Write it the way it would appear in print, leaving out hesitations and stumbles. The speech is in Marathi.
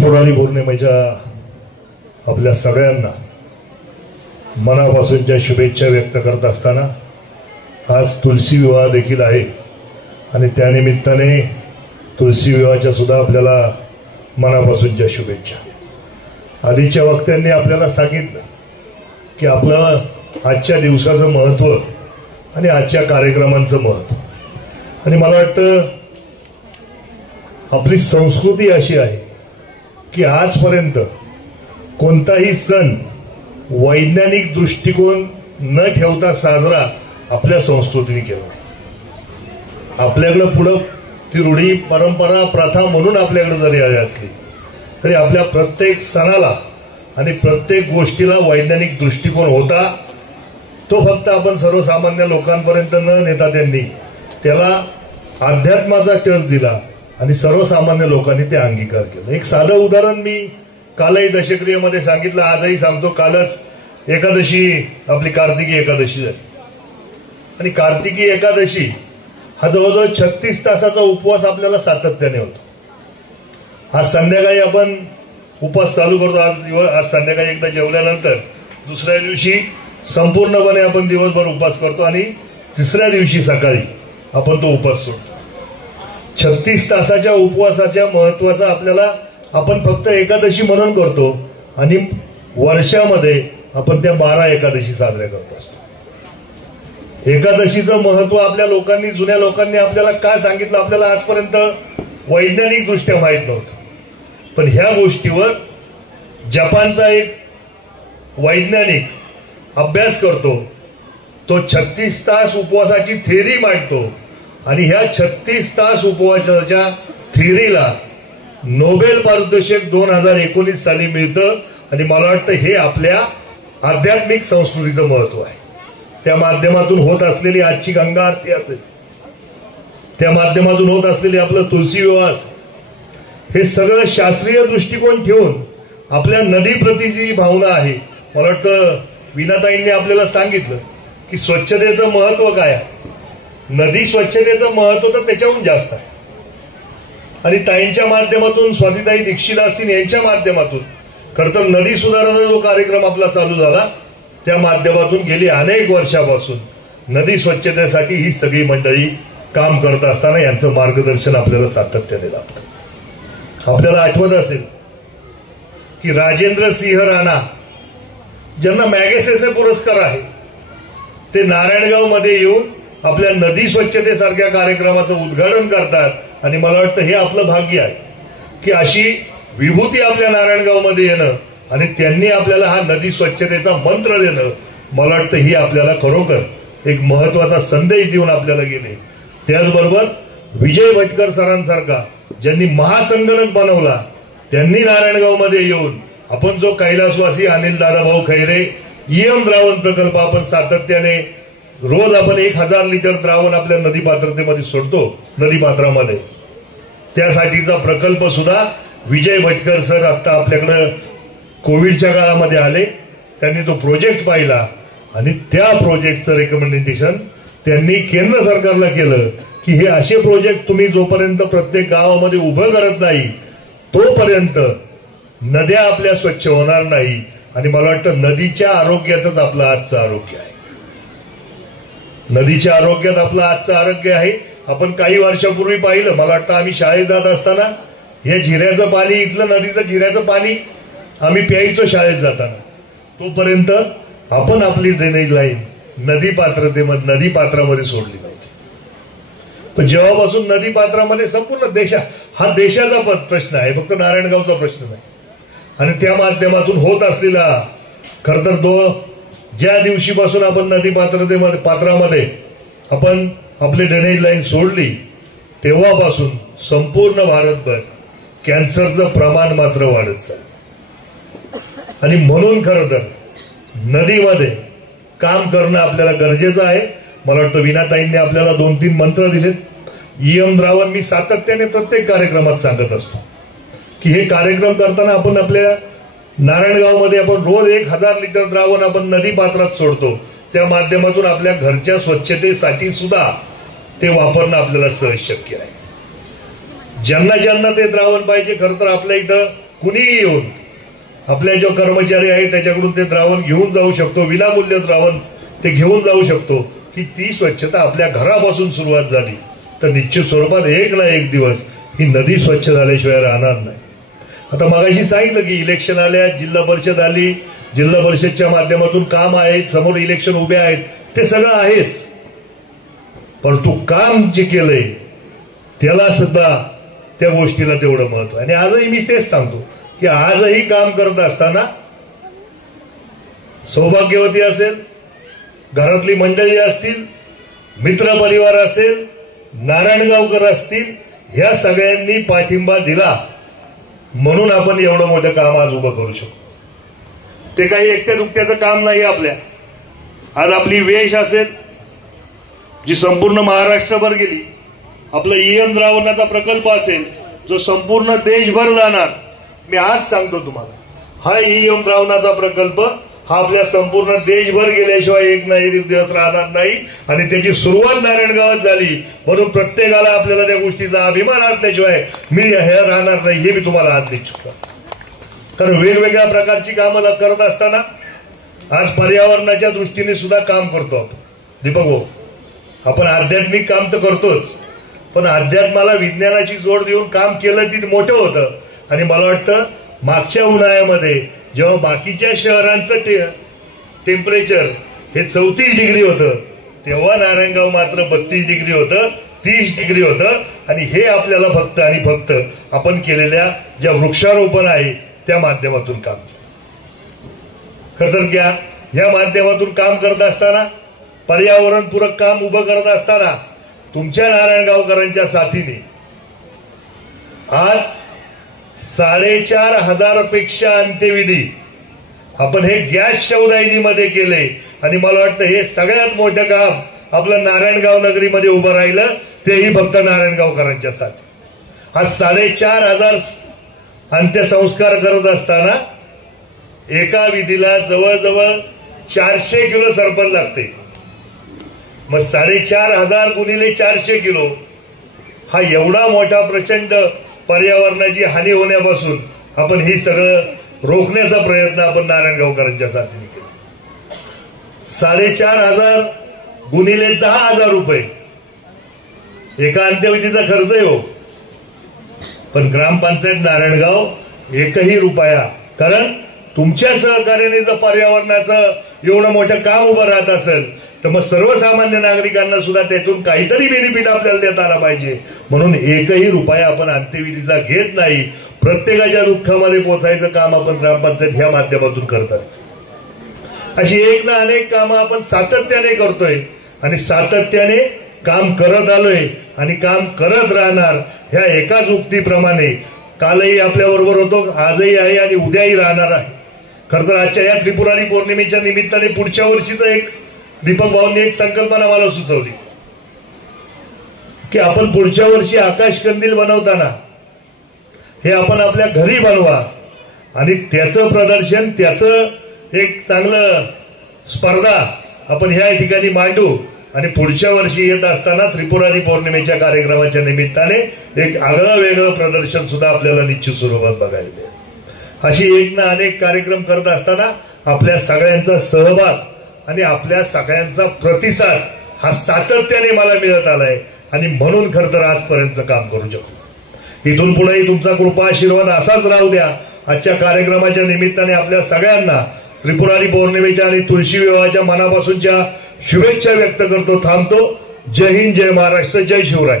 गुरुपुरारी पौर्णिमेच्या आपल्या सगळ्यांना मनापासूनच्या शुभेच्छा व्यक्त करत असताना आज तुलसी विवाह देखील आहे आणि त्यानिमित्ताने तुलसी विवाहाच्या सुद्धा आपल्याला मनापासूनच्या शुभेच्छा। आधीच्या वक्त्यांनी आपल्याला सांगितलं की आपलं आजच्या दिवसाचं महत्त्व आणि आजच्या कार्यक्रमांचं महत्त्व, आणि मला वाटतं आपली संस्कृती अशी आहे की आजपर्यंत कोणताही सण वैज्ञानिक दृष्टिकोन न ठेवता साजरा आपल्या संस्कृतीने केला। आपल्याकडे पुढे ती रूढी परंपरा प्रथा म्हणून आपल्याकडे जरी आली असली तरी आपल्या प्रत्येक सणाला आणि प्रत्येक गोष्टीला वैज्ञानिक दृष्टिकोन होता। तो फक्त आपण सर्वसामान्य लोकांपर्यंत न नेता त्यांनी त्याला अध्यात्माचा टच दिला आणि सर्वसामान्य लोकांनी ते अंगीकार केला। एक साधं उदाहरण मी कालही दशक्रियेमध्ये सांगितलं, आजही सांगतो। कालच एकादशी आपली कार्तिकी एकादशी झाली आणि कार्तिकी एकादशी हा जवळजवळ 36 तासाचा उपवास आपल्याला सातत्याने होतो। आज संध्याकाळी आपण उपवास चालू करतो। आज संध्याकाळी एकदा जेवल्यानंतर दुसऱ्या दिवशी संपूर्णपणे आपण दिवसभर उपवास करतो आणि तिसऱ्या दिवशी सकाळी आपण तो उपवास सोडतो। 36 तासाच्या उपवासाच्या महत्वाचा आपल्याला आपण फक्त एकादशी म्हणून करतो आणि वर्षामध्ये आपण त्या 12 एकादशी साजऱ्या करत असतो। एकादशीचं महत्व आपल्या लोकांनी, जुन्या लोकांनी आपल्याला काय सांगितलं आपल्याला आजपर्यंत वैज्ञानिक दृष्ट्या माहीत नव्हतं, पण ह्या गोष्टीवर जपानचा एक वैज्ञानिक अभ्यास करतो। तो 36 तास उपवासाची थेरी मांडतो आणि ह्या 36 तास उपवासाच्या थेरीला नोबेल पारितोषिक 2019 साली मिळतं आणि मला वाटतं हे आपल्या आध्यात्मिक संस्कृतीचं महत्व आहे। त्या माध्यमातून होत असलेली आजची गंगा आरती असेल, त्या माध्यमातून होत असलेली आपलं तुलसी विवाह असेल, हे सगळं शास्त्रीय दृष्टिकोन ठेवून आपल्या नदीप्रती जी भावना आहे, मला वाटतं वीणाताईंनी आपल्याला सांगितलं की स्वच्छतेचं महत्व काय आहे। नदी स्वच्छतेचं महत्व तर त्याच्याहून जास्त आहे आणि ताईंच्या माध्यमातून, स्वातीताई दीक्षित असतील यांच्या माध्यमातून खरं तर नदी सुधारणाचा जो कार्यक्रम आपला चालू झाला त्या माध्यमातून गेली अनेक वर्षापासून नदी स्वच्छतेसाठी ही सगळी मंडळी काम करत असताना यांचं मार्गदर्शन आपल्याला सातत्याने लाभतं। आपल्याला आठवत असेल की राजेंद्र सिंह राणा ज्यांना मॅगेसेसे पुरस्कार आहे ते नारायणगाव मध्ये येऊन आपल्या नदी स्वच्छतेसारख्या कार्यक्रमाचं उद्घाटन करतात आणि मला वाटतं हे आपलं भाग्य आहे की अशी विभूती आपल्या नारायणगावमध्ये येणं आणि त्यांनी आपल्याला हा नदी स्वच्छतेचा मंत्र देणं, मला वाटतं ही आपल्याला खरोखर एक महत्वाचा संदेश देऊन आपल्याला गेले। त्याचबरोबर विजय भटकर सरांसारखा ज्यांनी महासंगणक बनवला त्यांनी नारायणगावमध्ये येऊन आपण जो कैलासवासी अनिल दादाभाऊ खैरे ईएम द्रावण प्रकल्प आपण सातत्याने रोज आपण 1000 लिटर द्रावण आपल्या नदी पात्रतेमध्ये सोडतो, नदीपात्रामध्ये, त्यासाठीचा प्रकल्प सुद्धा विजय भटकर सर आता आपल्याकडे कोविडच्या काळामध्ये आले, त्यांनी तो प्रोजेक्ट पाहिला आणि त्या प्रोजेक्टचं रेकमेंडेशन त्यांनी केंद्र सरकारला केलं की हे असे प्रोजेक्ट तुम्ही जोपर्यंत प्रत्येक गावामध्ये उभं करत नाही तोपर्यंत नद्या आपल्या स्वच्छ होणार नाही। आणि मला वाटतं नदीच्या आरोग्यातच आपलं आजचं आरोग्य आहे, नदीच्या आरोग्यात आपलं आजचं आरोग्य आहे। आपण काही वर्षापूर्वी पाहिलं, मला वाटतं आम्ही शाळेत जात असताना हे झिऱ्याचं पाणी, इथलं नदीचं झिऱ्याचं पाणी आम्ही प्यायचो शाळेत जाताना, तोपर्यंत आपण आपली ड्रेनेज लाईन नदीपात्रामध्ये सोडली नव्हती। पण जेव्हापासून नदीपात्रामध्ये संपूर्ण हा देशाचा प्रश्न आहे, फक्त नारायणगावचा प्रश्न नाही, आणि त्या माध्यमातून होत असलेला खरं तर ज्या दिवशीपासून आपण पात्रामध्ये आपण आपली ड्रेनेज लाईन सोडली तेव्हापासून संपूर्ण भारतभर कॅन्सरचं प्रमाण मात्र वाढत चाललं आणि म्हणून खरं तर नदीमध्ये काम करणं आपल्याला गरजेचं आहे। मला वाटतं वीणाताईंनी आपल्याला 2-3 मंत्र दिलेत। ईएम द्रावण मी सातत्याने प्रत्येक कार्यक्रमात सांगत असतो की हे कार्यक्रम करताना आपण आपल्या नारायणगावमध्ये आपण रोज 1000 लिटर द्रावण आपण नदी पात्रात सोडतो, त्या माध्यमातून आपल्या घरच्या स्वच्छतेसाठी सुद्धा ते वापरणं आपल्याला सहज शक्य आहे। ज्यांना ज्यांना ते द्रावण पाहिजे, खरं तर आपल्या इथं कुणीही येऊन आपल्या जो कर्मचारी आहे त्याच्याकडून ते द्रावण घेऊन जाऊ शकतो, विनामूल्य द्रावण ते घेऊन जाऊ शकतो, की ती स्वच्छता आपल्या घरापासून सुरुवात झाली तर निश्चित स्वरूपात एक ना एक दिवस ही नदी स्वच्छ झाल्याशिवाय राहणार नाही. आता मगाशी सांगितलं की इलेक्शन आल्या, जिल्हा परिषद आली, जिल्हा परिषदच्या माध्यमातून काम आहेत, समोर इलेक्शन उभे आहेत, ते सगळं आहेच. परंतु काम जे केलंय त्याला सुद्धा त्या गोष्टीला तेवढं महत्व आहे. आणि आजही मी तेच सांगतो की आजही काम करत असताना सौभाग्यवती असेल, घरातली मंडळी असतील, मित्र परिवार असेल, नारायणगावकर असतील, ह्या सगळ्यांनी पाठिंबा दिला म्हणून आपण एवढं मोठं काम आज उभं करू शकतो. ते काही एकट्या दुकट्याचं काम नाही. आपल्या आज आपली वेश असेल जी संपूर्ण महाराष्ट्रभर गेली, आपला ईएम द्रावणाचा प्रकल्प असेल जो संपूर्ण देशभर जाणार. मी आज सांगतो तुम्हाला, हा ईएम द्रावणाचा प्रकल्प हा आपल्या संपूर्ण देशभर गेल्याशिवाय एक ना एक दिवस राहणार नाही. आणि त्याची सुरुवात नारायणगावात झाली म्हणून प्रत्येकाला आपल्याला त्या गोष्टीचा अभिमान असल्याशिवाय मी हे राहणार नाही, हे मी तुम्हाला आज निश्चित करतो. कारण वेगवेगळ्या प्रकारची कामं करत असताना आज पर्यावरणाच्या दृष्टीने सुद्धा काम करतो आपण. दीपक भाऊ, आपण आध्यात्मिक काम तर करतोच, पण अध्यात्माला विज्ञानाची जोड देऊन काम केलं ती मोठं होतं. आणि मला वाटतं मागच्या उन्हाळ्यामध्ये जेव्हा बाकीच्या शहरांचं टेम्परेचर हे 34 डिग्री होतं, तेव्हा नारायणगाव मात्र 32 डिग्री होतं, 30 डिग्री होतं. आणि हे आपल्याला फक्त आणि फक्त आपण केलेल्या ज्या वृक्षारोपण आहे त्या माध्यमातून काम. खरं घ्या, या माध्यमातून काम करत असताना, पर्यावरणपूरक काम उभं करत असताना तुमच्या नारायणगावकरांच्या साथीने आज 4,500 पेक्षा अंत्यविधी आपण हे गॅस शौदाईनीमध्ये केले. आणि मला वाटतं हे सगळ्यात मोठं काम आपलं नारायणगाव नगरीमध्ये उभं राहिलं, तेही फक्त नारायणगावकरांच्या साथी. आज 4,500 अंत्यसंस्कार करत असताना एका विधीला जवळजवळ 400 किलो सरपण लागते. मग 4,500 गुणिले 400 किलो हा एवढा मोठा प्रचंड पर्यावरणाची हानी होण्यापासून आपण हे सगळं रोखण्याचा प्रयत्न आपण नारायणगावकरांच्या साथीने केला. 4,500 गुणिले 10,000 रुपये एका अंत्यविधीचा खर्च आहे हो. पण ग्रामपंचायत नारायणगाव एकही रुपया, कारण तुमच्या सहकार्याने जर पर्यावरणाचं एवढं मोठं काम उभं राहत असेल तर मग सर्वसामान्य नागरिकांना सुद्धा त्यातून काहीतरी बेनिफिट आपल्याला देता आला पाहिजे. म्हणून एकही रुपया आपण अंत्यविधीचा घेत नाही. प्रत्येकाच्या दुःखामध्ये पोहोचायचं काम आपण ग्रामपंचायत ह्या माध्यमातून करत असतो. अशी एक ना अनेक कामं आपण सातत्याने करतोय आणि सातत्याने काम करत आलोय आणि काम करत राहणार. ह्या एकाच उक्तीप्रमाणे कालही आपल्याबरोबर होतो, आजही आहे आणि उद्याही राहणार आहे. खरं तर आजच्या या त्रिपुरारी पौर्णिमेच्या निमित्ताने पुढच्या वर्षीचं एक दीपक भाऊंनी एक संकल्पना मला सुचवली की आपण पुढच्या वर्षी आकाशकंदील बनवताना हे आपण आपल्या घरी बनवा आणि त्याचं प्रदर्शन, त्याचं एक चांगलं स्पर्धा आपण ह्या ठिकाणी मांडू. आणि पुढच्या वर्षी येत असताना त्रिपुरारी पौर्णिमेच्या कार्यक्रमाच्या निमित्ताने एक आगळं वेगळं प्रदर्शन सुद्धा आपल्याला निश्चित स्वरूपात बघायला मिळेल. अशी एक ना अनेक कार्यक्रम करत असताना आपल्या सगळ्यांचा सहभाग आणि आपल्या सगळ्यांचा प्रतिसाद हा सातत्याने मला मिळत आलाय आणि म्हणून खरं तर आजपर्यंतचं काम करू शकतो. इथून पुढेही तुमचा कृपा आशीर्वाद असाच राहू द्या. आजच्या कार्यक्रमाच्या निमित्ताने आपल्या सगळ्यांना त्रिपुरारी पौर्णिमेच्या आणि तुळशी विवाहाच्या मनापासूनच्या शुभेच्छा व्यक्त करतो. थांबतो. जय हिंद, जय महाराष्ट्र, जय शिवराय.